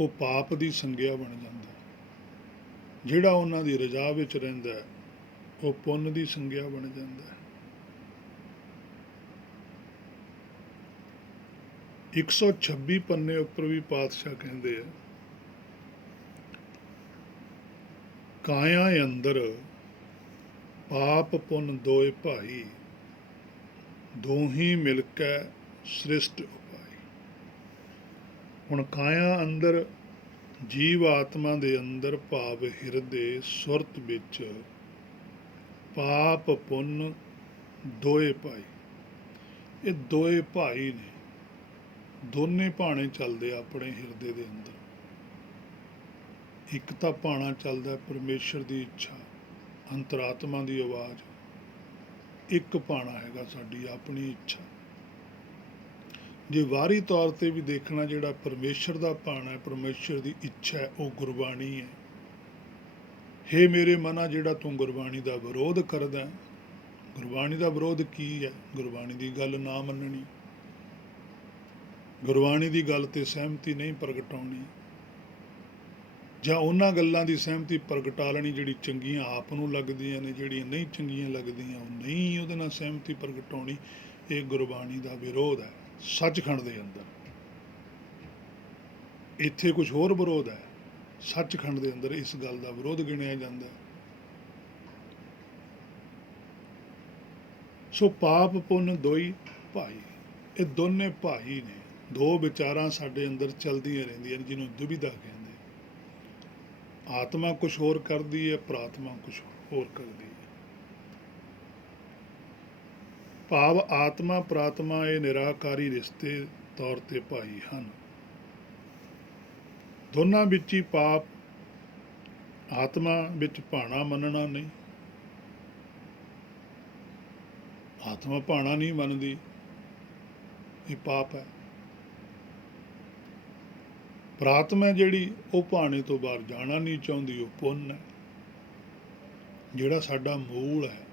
ਉਹ ਪਾਪ ਦੀ ਸੰਗਿਆ ਬਣ ਜਾਂਦਾ। ਜਿਹੜਾ ਉਹਨਾਂ ਦੀ ਰਜ਼ਾ ਵਿੱਚ ਰਹਿੰਦਾ ਹੈ ਉਹ ਪੁੰਨ ਦੀ ਸੰਗਿਆ ਬਣ ਜਾਂਦਾ ਹੈ। 126 ਪੰਨੇ ਉੱਪਰ ਵੀ ਪਾਤਸ਼ਾਹ ਕਹਿੰਦੇ ਆ, ਕਾਇਆ ਅੰਦਰ ਪਾਪ ਪੁੰਨ ਦੋਏ ਭਾਈ, ਦੋਹੀ ਮਿਲ ਕੇ ਸ੍ਰਿਸ਼ਟ ਉਪਾਈ। ਹੁਣ ਕਾਇਆ ਅੰਦਰ ਜੀਵ ਆਤਮਾ ਦੇ ਅੰਦਰ ਭਾਵ ਹਿਰਦੇ ਸੁਰਤ ਵਿੱਚ ਪਾਪ ਪੁੰਨ ਦੋਏ ਭਾਈ। ਇਹ ਦੋਏ ਭਾਈ ਨੇ, ਦੋਨੇ ਭਾਣੇ ਚੱਲਦੇ ਆਪਣੇ ਹਿਰਦੇ ਦੇ ਅੰਦਰ। ਇੱਕ ਤਾਂ ਭਾਣਾ ਚੱਲਦਾ ਪਰਮੇਸ਼ਰ ਦੀ ਇੱਛਾ, ਅੰਤਰਾਤਮਾ ਦੀ ਆਵਾਜ਼। ਇੱਕ ਭਾਣਾ ਹੈਗਾ ਸਾਡੀ ਆਪਣੀ ਇੱਛਾ। ਜੇ ਬਾਹਰੀ ਤੌਰ ਤੇ ਵੀ ਦੇਖਣਾ, ਜਿਹੜਾ ਪਰਮੇਸ਼ਰ ਦਾ ਭਾਣਾ ਹੈ, ਪਰਮੇਸ਼ਰ ਦੀ ਇੱਛਾ ਹੈ, ਉਹ ਗੁਰਬਾਣੀ ਹੈ। ਹੇ ਮੇਰੇ ਮਨਾ, ਜਿਹੜਾ ਤੂੰ ਗੁਰਬਾਣੀ ਦਾ ਵਿਰੋਧ ਕਰਦਾ, ਗੁਰਬਾਣੀ ਦਾ ਵਿਰੋਧ ਕੀ ਹੈ? ਗੁਰਬਾਣੀ ਦੀ ਗੱਲ ਨਾ ਮੰਨਣੀ, ਗੁਰਬਾਣੀ ਦੀ ਗੱਲ ਤੇ ਸਹਿਮਤੀ ਨਹੀਂ ਪ੍ਰਗਟਾਉਣੀ, ਜਾਂ ਉਹਨਾਂ ਗੱਲਾਂ ਦੀ ਸਹਿਮਤੀ ਪ੍ਰਗਟਾ ਲੈਣੀ ਜਿਹੜੀ ਚੰਗੀਆਂ ਆਪ ਨੂੰ ਲੱਗਦੀਆਂ ਨੇ, ਜਿਹੜੀਆਂ ਨਹੀਂ ਚੰਗੀਆਂ ਲੱਗਦੀਆਂ ਉਹ ਨਹੀਂ ਉਹਦੇ ਨਾਲ ਸਹਿਮਤੀ ਪ੍ਰਗਟਾਉਣੀ। ਇਹ ਗੁਰਬਾਣੀ ਦਾ ਵਿਰੋਧ ਹੈ ਸੱਚਖੰਡ ਦੇ ਅੰਦਰ। ਇੱਥੇ ਕੁਝ ਹੋਰ ਵਿਰੋਧ ਹੈ, ਸੱਚਖੰਡ ਦੇ ਅੰਦਰ ਇਸ ਗੱਲ ਦਾ ਵਿਰੋਧ ਗਿਣਿਆ ਜਾਂਦਾ ਹੈ। ਸੋ ਪਾਪ ਪੁੰਨ ਦੋਈ ਭਾਈ, ਇਹ ਦੋਨੇ ਭਾਈ ਨੇ। ਦੋ ਵਿਚਾਰਾਂ ਸਾਡੇ ਅੰਦਰ ਚਲਦੀਆਂ ਰਹਿੰਦੀਆਂ ਨੇ ਜਿਹਨੂੰ ਦੁਬਿਧਾ ਕਹਿੰਦੇ। ਆਤਮਾ ਕੁਝ ਹੋਰ ਕਰਦੀ ਹੈ, ਪ੍ਰਾਤਮਾ ਕੁਝ ਹੋਰ ਕਰਦੀ ਹੈ। ਭਾਵ ਆਤਮਾ ਪ੍ਰਾਤਮਾ ਇਹ ਨਿਰਾਕਾਰੀ ਰਿਸ਼ਤੇ ਤੌਰ ਤੇ ਭਾਈ ਹਨ। ਦੋਨਾਂ ਵਿੱਚ ਹੀ ਪਾਪ, ਆਤਮਾ ਵਿੱਚ ਭਾਣਾ ਮੰਨਣਾ ਨਹੀਂ, ਆਤਮਾ ਭਾਣਾ ਨਹੀਂ ਮੰਨਦੀ, ਇਹ ਪਾਪ ਹੈ। ਪ੍ਰਾਤਮਾ ਜਿਹੜੀ ਉਹ ਭਾਣੇ ਤੋਂ ਬਾਹਰ ਜਾਣਾ ਨਹੀਂ ਚਾਹੁੰਦੀ, ਉਹ ਪੁੰਨ ਹੈ। ਜਿਹੜਾ ਸਾਡਾ ਮੂਲ ਹੈ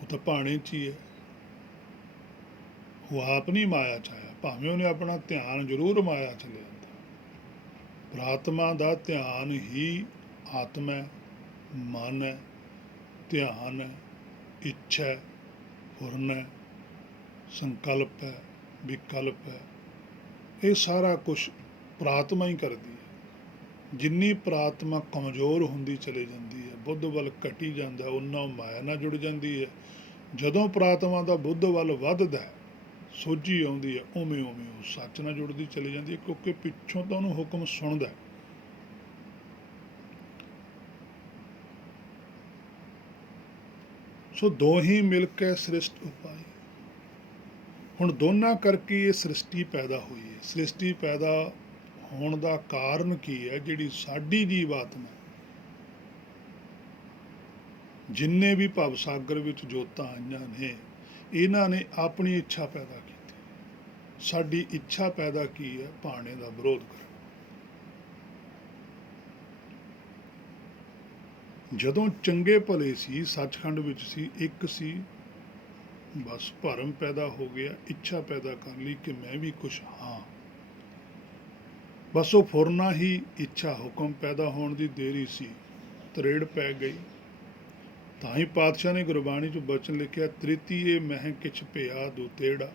ਉਹ ਤਾਂ ਭਾਣੇ 'ਚ ਹੀ ਹੈ, ਉਹ ਆਪ ਨਹੀਂ ਮਾਇਆ 'ਚ ਆਇਆ, ਭਾਵੇਂ ਉਹਨੇ ਆਪਣਾ ਧਿਆਨ ਜ਼ਰੂਰ ਮਾਇਆ 'ਚ ਲਿਆਂਦਾ। ਪ੍ਰਾਤਮਾ ਦਾ ਧਿਆਨ ਹੀ ਆਤਮਾ ਹੈ, ਮਨ ਹੈ, ਧਿਆਨ ਹੈ, ਇੱਛਾ ਹੈ, ਫੁਰਨ ਹੈ, ਸੰਕਲਪ ਹੈ, ਵਿਕਲਪ ਹੈ। ਇਹ ਸਾਰਾ ਕੁਝ ਪ੍ਰਾਤਮਾ ਹੀ ਕਰਦੀ ਹੈ। ਜਿੰਨੀ ਪ੍ਰਾਤਮਾ ਕਮਜ਼ੋਰ ਹੁੰਦੀ ਚਲੀ ਜਾਂਦੀ ਹੈ, ਬੁੱਧ ਵੱਲ ਘਟੀ ਜਾਂਦਾ, ਉਨਾ ਮਾਇਆ ਨਾਲ ਜੁੜ ਜਾਂਦੀ ਹੈ। ਜਦੋਂ ਪ੍ਰਾਤਮਾ ਦਾ ਬੁੱਧ ਵੱਲ ਵੱਧਦਾ, ਸੋਝੀ ਆਉਂਦੀ ਹੈ, ਉਵੇਂ ਉਵੇਂ ਉਹ ਸੱਚ ਨਾਲ ਜੁੜਦੀ ਚਲੀ ਜਾਂਦੀ ਹੈ, ਕਿਉਂਕਿ ਪਿੱਛੋਂ ਤਾਂ ਉਹਨੂੰ ਹੁਕਮ ਸੁਣਦਾ। ਸੋ ਦੋਹੀ ਮਿਲ ਕੇ ਸ੍ਰਿਸ਼ਟ ਉਪਾਈ। ਹੁਣ ਦੋਨਾਂ ਕਰਕੇ ਇਹ ਸ੍ਰਿਸ਼ਟੀ ਪੈਦਾ ਹੋਈ ਹੈ। ਸ੍ਰਿਸ਼ਟੀ ਪੈਦਾ ਹੋਣ ਦਾ ਕਾਰਨ ਕੀ ਹੈ? ਜਿਹੜੀ ਸਾਡੀ ਜੀਵ ਆਤਮਾ, ਜਿੰਨੇ ਵੀ ਭਵ ਸਾਗਰ ਵਿੱਚ ਜੋਤਾਂ ਆਈਆਂ ਨੇ, ਇਹਨਾਂ ਨੇ ਆਪਣੀ ਇੱਛਾ ਪੈਦਾ ਕੀਤੀ। ਸਾਡੀ ਇੱਛਾ ਪੈਦਾ ਕੀ ਹੈ? ਭਾਣੇ ਦਾ ਵਿਰੋਧ ਕਰਨਾ। ਜਦੋਂ ਚੰਗੇ ਭਲੇ ਸੀ, ਸੱਚਖੰਡ ਵਿੱਚ ਸੀ, ਇੱਕ ਸੀ, ਬਸ ਭਰਮ ਪੈਦਾ ਹੋ ਗਿਆ, ਇੱਛਾ ਪੈਦਾ ਕਰ ਲਈ ਕਿ ਮੈਂ ਵੀ ਕੁਛ ਹਾਂ। ਬਸ ਉਹ ਫੁਰਨਾ ਹੀ ਇੱਛਾ, ਹੁਕਮ ਪੈਦਾ ਹੋਣ ਦੀ ਦੇਰੀ ਸੀ, ਤਰੇੜ ਪੈ ਗਈ। ਤਾਂ ਹੀ ਪਾਤਸ਼ਾਹ ਨੇ ਗੁਰਬਾਣੀ 'ਚ ਬਚਨ ਲਿਖਿਆ, ਤ੍ਰਿਤੀਏ ਮਹਿ ਕਿਛ ਭਇਆ ਦੁਤੇੜਾ।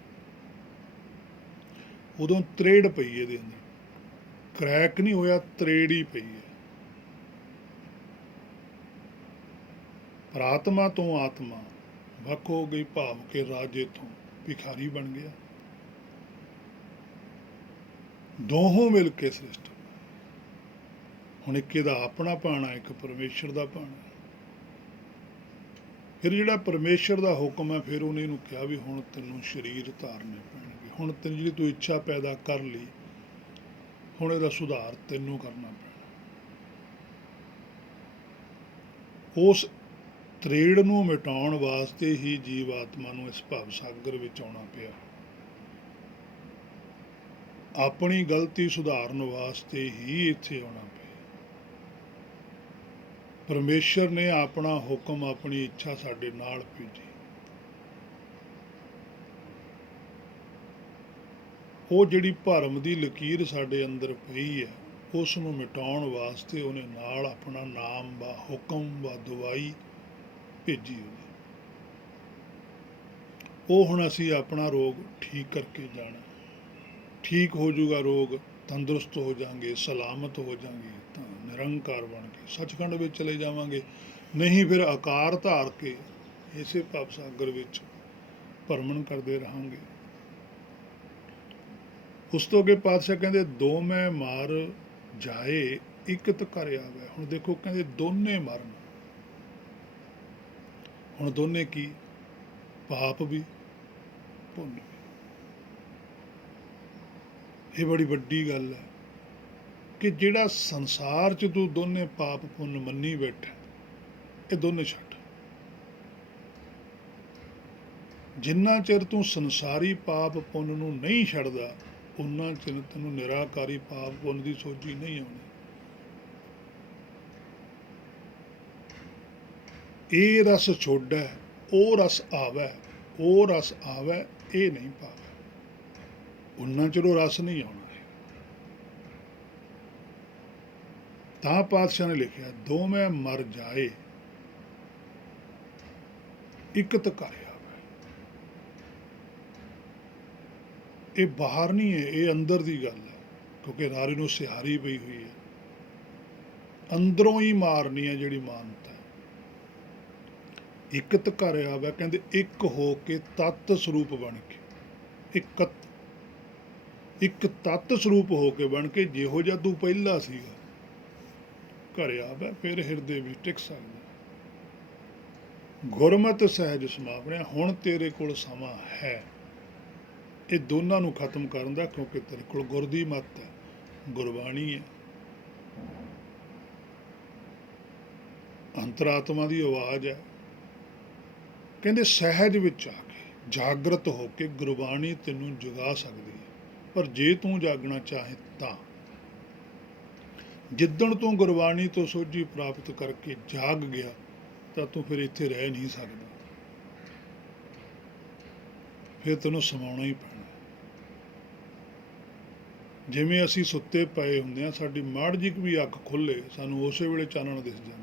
ਉਦੋਂ ਤਰੇੜ ਪਈ ਇਹਦੇ ਅੰਦਰ, ਕਰੈਕ ਨਹੀਂ ਹੋਇਆ, ਤਰੇੜ ਹੀ ਪਈ ਹੈ। ਪ੍ਰਾਤਮਾ ਤੋਂ ਆਤਮਾ ਵੱਖ ਹੋ ਗਈ, ਭਾਵ ਕੇ ਰਾਜੇ ਤੋਂ ਭਿਖਾਰੀ ਬਣ ਗਿਆ। ਦੋਹੋਂ ਮਿਲ ਕੇ ਸ੍ਰਿਸ਼ਟ। ਹੁਣ ਇੱਕ ਇਹਦਾ ਆਪਣਾ ਭਾਣਾ, ਇੱਕ ਪਰਮੇਸ਼ਰ ਦਾ ਭਾਣਾ। ਫਿਰ ਜਿਹੜਾ ਪਰਮੇਸ਼ਰ ਦਾ ਹੁਕਮ ਹੈ, ਫਿਰ ਉਹਨੇ ਇਹਨੂੰ ਕਿਹਾ ਵੀ ਹੁਣ ਤੈਨੂੰ ਸਰੀਰ ਧਾਰਨੇ ਪੈਣਗੇ। ਹੁਣ ਤੈਨੂੰ ਜਿਹੜੀ ਤੂੰ ਇੱਛਾ ਪੈਦਾ ਕਰ ਲਈ, ਹੁਣ ਇਹਦਾ ਸੁਧਾਰ ਤੈਨੂੰ ਕਰਨਾ ਪੈਣਾ। ਉਸ ਤਰੇੜ ਨੂੰ ਮਿਟਾਉਣ ਵਾਸਤੇ ਹੀ ਜੀਵ ਆਤਮਾ ਨੂੰ ਇਸ ਭਵ ਸਾਗਰ ਵਿੱਚ ਆਉਣਾ ਪਿਆ। ਆਪਣੀ ਗਲਤੀ ਸੁਧਾਰਨ ਵਾਸਤੇ ਹੀ ਇੱਥੇ ਆਉਣਾ ਪਿਆ। ਪਰਮੇਸ਼ਰ ਨੇ ਆਪਣਾ ਹੁਕਮ, ਆਪਣੀ ਇੱਛਾ ਸਾਡੇ ਨਾਲ ਭੇਜੀ। ਉਹ ਜਿਹੜੀ ਭਰਮ ਦੀ ਲਕੀਰ ਸਾਡੇ ਅੰਦਰ ਪਈ ਹੈ, ਉਸ ਨੂੰ ਮਿਟਾਉਣ ਵਾਸਤੇ ਉਹਨੇ ਨਾਲ ਆਪਣਾ ਨਾਮ ਵਾ ਹੁਕਮ ਵਾ ਦਵਾਈ ਭੇਜੀ। ਉਹ ਹੁਣ ਅਸੀਂ ਆਪਣਾ ਰੋਗ ਠੀਕ ਕਰਕੇ ਜਾਣਾ। ਠੀਕ ਹੋ ਜਾਊਗਾ ਰੋਗ, ਤੰਦਰੁਸਤ ਹੋ ਜਾਵਾਂਗੇ, ਸਲਾਮਤ ਹੋ ਜਾਵਾਂਗੇ, ਤਾਂ ਨਿਰੰਕਾਰ ਬਣ ਕੇ ਸੱਚਖੰਡ ਵਿੱਚ ਚਲੇ ਜਾਵਾਂਗੇ। ਨਹੀਂ ਫਿਰ ਆਕਾਰ ਧਾਰ ਕੇ ਇਸੇ ਭਵ ਸਾਗਰ ਵਿੱਚ ਭਰਮਣ ਕਰਦੇ ਰਹਾਂਗੇ। ਉਸ ਤੋਂ ਅੱਗੇ ਪਾਤਸ਼ਾਹ ਕਹਿੰਦੇ, ਦੋ ਮੈਂ ਮਾਰ ਜਾਏ ਇਕਤ ਕਰ ਆਵੇ। ਹੁਣ ਦੇਖੋ, ਕਹਿੰਦੇ ਦੋਨੇ ਮਰਨ। ਹੁਣ ਦੋਨੇ ਕੀ? ਪਾਪ ਵੀ, ਪੁੰਨ ਵੀ। ਇਹ ਬੜੀ ਵੱਡੀ ਗੱਲ ਹੈ ਕਿ ਜਿਹੜਾ ਸੰਸਾਰ 'ਚ ਤੂੰ ਦੋਨੇ ਪਾਪ ਪੁੰਨ ਮੰਨੀ ਬੈਠਾ, ਇਹ ਦੋਨੇ ਛੱਡ। ਜਿੰਨਾ ਚਿਰ ਤੂੰ ਸੰਸਾਰੀ ਪਾਪ ਪੁੰਨ ਨੂੰ ਨਹੀਂ ਛੱਡਦਾ, ਉਨਾ ਚਿਰ ਤੈਨੂੰ ਨਿਰਾਕਾਰੀ ਪਾਪ ਪੁੰਨ ਦੀ ਸੋਝੀ ਨਹੀਂ ਆਉਣੀ। ਇਹ ਰਸ ਛੋਡਾ ਉਹ ਰਸ ਆਵੈ, ਉਹ ਰਸ ਆਵੈ, ਇਹ ਨਹੀਂ ਪਾਵੈ। ਉਹਨਾਂ ਚਿਰ ਉਹ ਰਸ ਨਹੀਂ ਆਉਣਾ। ਤਾਂ ਪਾਤਸ਼ਾਹ ਨੇ ਲਿਖਿਆ, ਦੋਵੇਂ ਮਰ ਜਾਏ ਇਕਤ ਘਰ ਆਵੈ। ਇਹ ਬਾਹਰ ਨਹੀਂ ਹੈ, ਇਹ ਅੰਦਰ ਦੀ ਗੱਲ ਹੈ, ਕਿਉਂਕਿ ਨਾਰੀ ਨੂੰ ਸਿਹਾਰੀ ਪਈ ਹੋਈ ਹੈ। ਅੰਦਰੋਂ ਹੀ ਮਾਰਨੀ ਹੈ ਜਿਹੜੀ ਮਾਨਤਾ। ਇਕਤ ਘਰ ਆਵੈ, ਕਹਿੰਦੇ ਇੱਕ ਹੋ ਕੇ ਤੱਤ ਸਰੂਪ ਬਣ ਕੇ, ਇੱਕ ਤੱਤ ਸਰੂਪ ਹੋ ਕੇ ਬਣ ਕੇ, ਜਿਹੋ ਜਿਹਾ ਤੂੰ ਪਹਿਲਾਂ ਸੀਗਾ ਘਰ ਆਵੈ, ਫਿਰ ਹਿਰਦੇ ਵਿੱਚ ਟਿਕ ਸਕਦਾ। ਗੁਰਮਤਿ ਸਹਿਜ ਸਮਾਵਣਿਆ, ਹੁਣ ਤੇਰੇ ਕੋਲ ਸਮਾਂ ਹੈ ਇਹ ਦੋਨਾਂ ਨੂੰ ਖਤਮ ਕਰਨ ਦਾ, ਕਿਉਂਕਿ ਤੇਰੇ ਕੋਲ ਗੁਰ ਦੀ ਮੱਤ ਹੈ, ਗੁਰਬਾਣੀ ਹੈ, ਅੰਤਰਾਤਮਾ ਦੀ ਆਵਾਜ਼ ਹੈ। ਕਹਿੰਦੇ ਸਹਿਜ ਵਿੱਚ ਆ ਕੇ, ਜਾਗਰਤ ਹੋ ਕੇ ਗੁਰਬਾਣੀ ਤੈਨੂੰ ਜਗਾ ਸਕਦੀ ਹੈ। ਪਰ ਜੇ ਤੂੰ ਜਾਗਣਾ ਚਾਹੇ ਤਾਂ ਜਿੱਦਣ ਤੂੰ ਗੁਰਬਾਣੀ ਤੋਂ ਸੋਝੀ ਪ੍ਰਾਪਤ ਕਰਕੇ ਜਾਗ ਗਿਆ ਤਾਂ ਤੂੰ ਫਿਰ ਇੱਥੇ ਰਹਿ ਨਹੀਂ ਸਕਦਾ, ਫਿਰ ਤੈਨੂੰ ਸਮਾਉਣਾ ਹੀ ਪੈਣਾ। ਜਿਵੇਂ ਅਸੀਂ ਸੁੱਤੇ ਪਏ ਹੁੰਦੇ ਹਾਂ, ਸਾਡੀ ਮਾੜੀ ਜਿਹੀ ਵੀ ਅੱਖ ਖੁੱਲੇ, ਸਾਨੂੰ ਉਸੇ ਵੇਲੇ ਚਾਨਣ ਦਿਸ ਜਾਂਦਾ।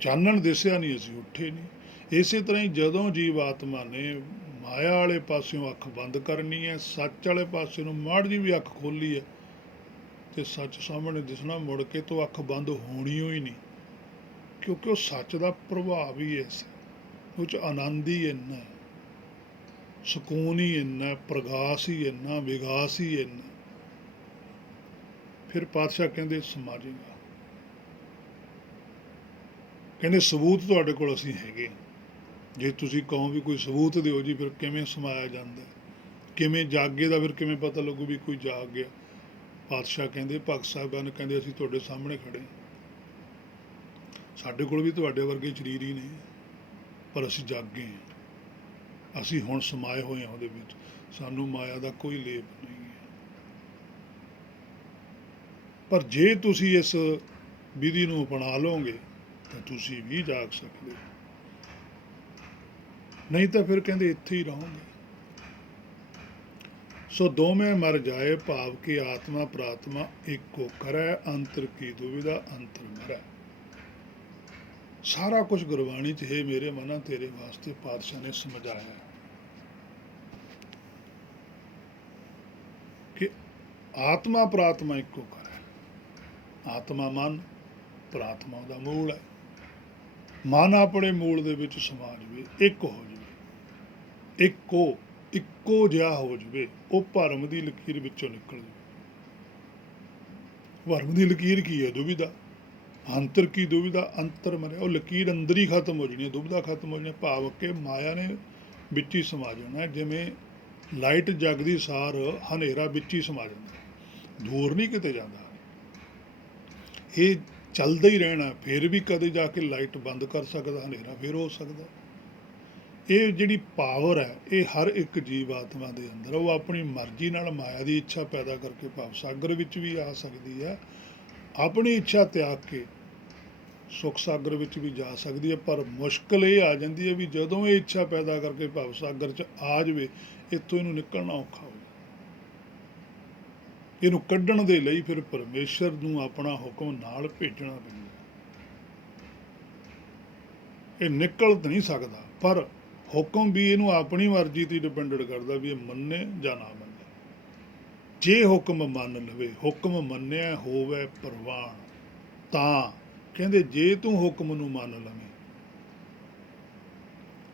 ਚਾਨਣ ਦਿਸਿਆ ਨਹੀਂ, ਅਸੀਂ ਉੱਠੇ ਨਹੀਂ। ਇਸੇ ਤਰ੍ਹਾਂ ਹੀ ਜਦੋਂ ਜੀਵ ਆਤਮਾ ਨੇ ਮਾਇਆ ਵਾਲੇ ਪਾਸਿਓਂ ਅੱਖ ਬੰਦ ਕਰਨੀ ਹੈ, ਸੱਚ ਵਾਲੇ ਪਾਸੇ ਨੂੰ ਮਾੜੀ ਜਿਹੀ ਵੀ ਅੱਖ ਖੋਲੀ ਹੈ ਤੇ ਸੱਚ ਸਾਹਮਣੇ ਦਿਸਣਾ, ਮੁੜ ਕੇ ਤੋਂ ਅੱਖ ਬੰਦ ਹੋਣੀ ਹੋਈ ਨਹੀਂ, ਕਿਉਂਕਿ ਉਹ ਸੱਚ ਦਾ ਪ੍ਰਭਾਵ ਹੀ ਇਸ, ਉਹ 'ਚ ਆਨੰਦ ਹੀ ਇੰਨਾ, ਸਕੂਨ ਹੀ ਇੰਨਾ, ਪ੍ਰਗਾਸ ਹੀ ਇੰਨਾ, ਵਿਗਾਸ ਹੀ ਇੰਨਾ। ਫਿਰ ਪਾਤਸ਼ਾਹ ਕਹਿੰਦੇ ਸਮਾ ਜਾਏਗਾ। ਕਹਿੰਦੇ ਸਬੂਤ ਤੁਹਾਡੇ ਕੋਲ ਅਸੀਂ ਹੈਗੇ, ਜੇ ਤੁਸੀਂ ਕਹੋ ਵੀ ਕੋਈ ਸਬੂਤ ਦਿਓ ਜੀ, ਫਿਰ ਕਿਵੇਂ ਸਮਾਇਆ ਜਾਂਦਾ, ਕਿਵੇਂ ਜਾਗੇ ਦਾ ਫਿਰ ਕਿਵੇਂ ਪਤਾ ਲੱਗੂ ਵੀ ਕੋਈ ਜਾਗ ਗਿਆ। ਪਾਤਸ਼ਾਹ ਕਹਿੰਦੇ, ਭਗਤ ਸਾਹਿਬਾਨ ਕਹਿੰਦੇ, ਅਸੀਂ ਤੁਹਾਡੇ ਸਾਹਮਣੇ ਖੜੇ, ਸਾਡੇ ਕੋਲ ਵੀ ਤੁਹਾਡੇ ਵਰਗੇ ਸਰੀਰ ਹੀ ਨੇ, ਪਰ ਅਸੀਂ ਜਾਗੇ ਹਾਂ, ਅਸੀਂ ਹੁਣ ਸਮਾਏ ਹੋਏ ਹਾਂ ਉਹਦੇ ਵਿੱਚ, ਸਾਨੂੰ ਮਾਇਆ ਦਾ ਕੋਈ ਲੇਪ ਨਹੀਂ ਹੈ। ਪਰ ਜੇ ਤੁਸੀਂ ਇਸ ਵਿਧੀ ਨੂੰ ਅਪਣਾ ਲਓਗੇ ਤਾਂ ਤੁਸੀਂ ਵੀ ਜਾਗ ਸਕਦੇ ਹੋ, ਨਹੀਂ ਤਾਂ ਫਿਰ ਕਹਿੰਦੇ ਇੱਥੇ ਹੀ ਰਹੋਗੇ। ਸੋ ਦੋਵੇਂ ਮਰ ਜਾਏ, ਭਾਵ ਕਿ ਆਤਮਾ ਪ੍ਰਾਤਮਾ ਇੱਕੋ ਕਰੈ, ਅੰਤਰ ਕੀ ਦੁਵਿਧਾ ਅੰਤਰ ਮਰੈ। ਸਾਰਾ ਕੁਝ ਗੁਰਬਾਣੀ 'ਚ ਹੈ ਮੇਰੇ ਮਨਾਂ ਤੇਰੇ ਵਾਸਤੇ ਪਾਤਸ਼ਾਹ ਨੇ ਸਮਝਾਇਆ ਹੈ ਕਿ ਆਤਮਾ ਪ੍ਰਾਤਮਾ ਇੱਕੋ ਕਰੈ। ਆਤਮਾ ਮਨ, ਪ੍ਰਾਤਮਾ ਦਾ ਮੂਲ ਹੈ। ਮਨ ਆਪਣੇ ਮੂਲ ਦੇ ਵਿੱਚ ਸਮਾ ਜਾਵੇ, ਇੱਕ ਹੋ ਜਾਵੇ, ਇੱਕੋ ਜਿਹਾ ਹੋ ਜਾਵੇ, ਉਹ ਭਰਮ ਦੀ ਲਕੀਰ ਵਿੱਚੋਂ ਨਿਕਲ ਜਾਵੇ। ਭਰਮ ਦੀ ਲਕੀਰ ਕੀ ਹੈ? ਦੁਵਿਧਾ। ਅੰਤਰ ਕੀ ਦੁਵਿਧਾ ਅੰਤਰ ਮਰਿਆ, ਉਹ ਲਕੀਰ ਅੰਦਰ ਹੀ ਖਤਮ ਹੋ ਜਾਣੀ ਹੈ, ਦੁਵਿਧਾ ਖਤਮ ਹੋ ਜਾਣੀ, ਭਾਵ ਕਿ ਮਾਇਆ ਨੇ ਵਿੱਚ ਹੀ ਸਮਾ ਜਾਣਾ। ਜਿਵੇਂ ਲਾਈਟ ਜਗਦੀ ਸਾਰ ਹਨੇਰਾ ਵਿੱਚ ਹੀ ਸਮਾ ਜਾਂਦਾ, ਦੂਰ ਨਹੀਂ ਕਿਤੇ ਜਾਂਦਾ, ਇਹ ਚੱਲਦਾ ਹੀ ਰਹਿਣਾ। ਫਿਰ ਵੀ ਕਦੇ ਜਾ ਕੇ ਲਾਈਟ ਬੰਦ ਕਰ ਸਕਦਾ, ਹਨੇਰਾ ਫਿਰ ਹੋ ਸਕਦਾ। ਇਹ ਜਿਹੜੀ ਪਾਵਰ ਹੈ, ਇਹ ਹਰ ਇੱਕ ਜੀਵ ਆਤਮਾ ਦੇ ਅੰਦਰ, ਉਹ ਆਪਣੀ ਮਰਜ਼ੀ ਨਾਲ ਮਾਇਆ ਦੀ ਇੱਛਾ ਪੈਦਾ ਕਰਕੇ ਭਵ ਸਾਗਰ ਵਿੱਚ ਵੀ ਆ ਸਕਦੀ ਹੈ, ਆਪਣੀ ਇੱਛਾ ਤਿਆਗ ਕੇ ਸੁਖ ਸਾਗਰ ਵਿੱਚ ਵੀ ਜਾ ਸਕਦੀ ਹੈ। ਪਰ ਮੁਸ਼ਕਿਲ ਇਹ ਆ ਜਾਂਦੀ ਹੈ ਵੀ ਜਦੋਂ ਇਹ ਇੱਛਾ ਪੈਦਾ ਕਰਕੇ ਭਵ ਸਾਗਰ 'ਚ ਆ ਜਾਵੇ, ਇੱਥੋਂ ਇਹਨੂੰ ਨਿਕਲਣਾ ਔਖਾ ਹੋ ਜਾਵੇ। ਇਹਨੂੰ ਕੱਢਣ ਦੇ ਲਈ ਫਿਰ ਪਰਮੇਸ਼ਰ ਨੂੰ ਆਪਣਾ ਹੁਕਮ ਨਾਲ ਭੇਜਣਾ ਪੈਂਦਾ। ਇਹ ਨਿਕਲ ਤਾਂ ਨਹੀਂ ਸਕਦਾ, ਪਰ ਹੁਕਮ ਵੀ ਇਹਨੂੰ ਆਪਣੀ ਮਰਜ਼ੀ 'ਤੇ ਡਿਪੈਂਡਡ ਕਰਦਾ ਵੀ ਇਹ ਮੰਨੇ ਜਾਂ ਨਾ ਮੰਨੇ। ਜੇ ਹੁਕਮ ਮੰਨ ਲਵੇ, ਹੁਕਮ ਮੰਨਿਆ ਹੋਵੇ ਪ੍ਰਵਾਨ, ਤਾਂ ਕਹਿੰਦੇ ਜੇ ਤੂੰ ਹੁਕਮ ਨੂੰ ਮੰਨ ਲਵੇਂ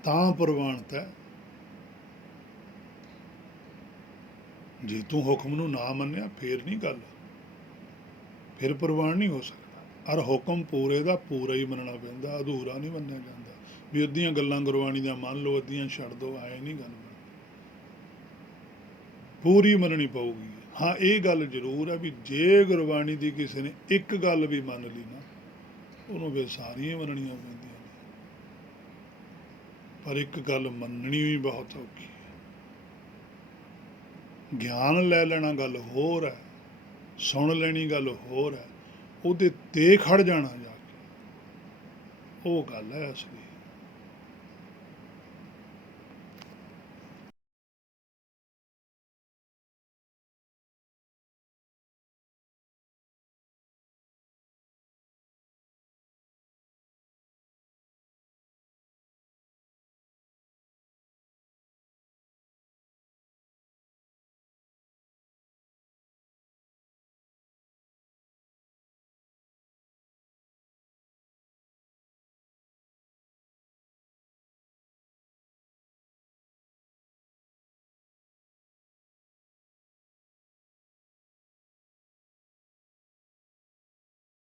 ਤਾਂ ਪ੍ਰਵਾਨਤ ਹੈ। ਜੇ ਤੂੰ ਹੁਕਮ ਨੂੰ ਨਾ ਮੰਨਿਆ ਫਿਰ ਨਹੀਂ ਗੱਲ, ਫਿਰ ਪ੍ਰਵਾਨ ਨਹੀਂ ਹੋ ਸਕਦਾ। ਔਰ ਹੁਕਮ ਪੂਰੇ ਦਾ ਪੂਰਾ ਹੀ ਮੰਨਣਾ ਪੈਂਦਾ, ਅਧੂਰਾ ਨਹੀਂ ਮੰਨਿਆ ਜਾਂਦਾ ਵੀ ਅੱਧੀਆਂ ਗੱਲਾਂ ਗੁਰਬਾਣੀ ਦੀਆਂ ਮੰਨ ਲਓ, ਅੱਧੀਆਂ ਛੱਡ ਦਿਓ, ਆਏ ਨਹੀਂ ਗੱਲ, ਪੂਰੀ ਮੰਨਣੀ ਪਊਗੀ। ਹਾਂ, ਇਹ ਗੱਲ ਜ਼ਰੂਰ ਹੈ ਵੀ ਜੇ ਗੁਰਬਾਣੀ ਦੀ ਕਿਸੇ ਨੇ ਇੱਕ ਗੱਲ ਵੀ ਮੰਨ ਲਈ ਨਾ, ਉਹਨੂੰ ਫਿਰ ਸਾਰੀਆਂ ਮੰਨਣੀਆਂ ਪੈਂਦੀਆਂ ਨੇ। ਪਰ ਇੱਕ ਗੱਲ ਮੰਨਣੀ ਵੀ ਬਹੁਤ ਔਖੀ ਹੈ। ਗਿਆਨ ਲੈ ਲੈਣਾ ਗੱਲ ਹੋਰ ਹੈ, ਸੁਣ ਲੈਣੀ ਗੱਲ ਹੋਰ ਹੈ, ਉਹਦੇ ਤੇ ਖੜ ਜਾਣਾ ਜਾ ਕੇ, ਉਹ ਗੱਲ ਹੈ ਅਸਲੀ।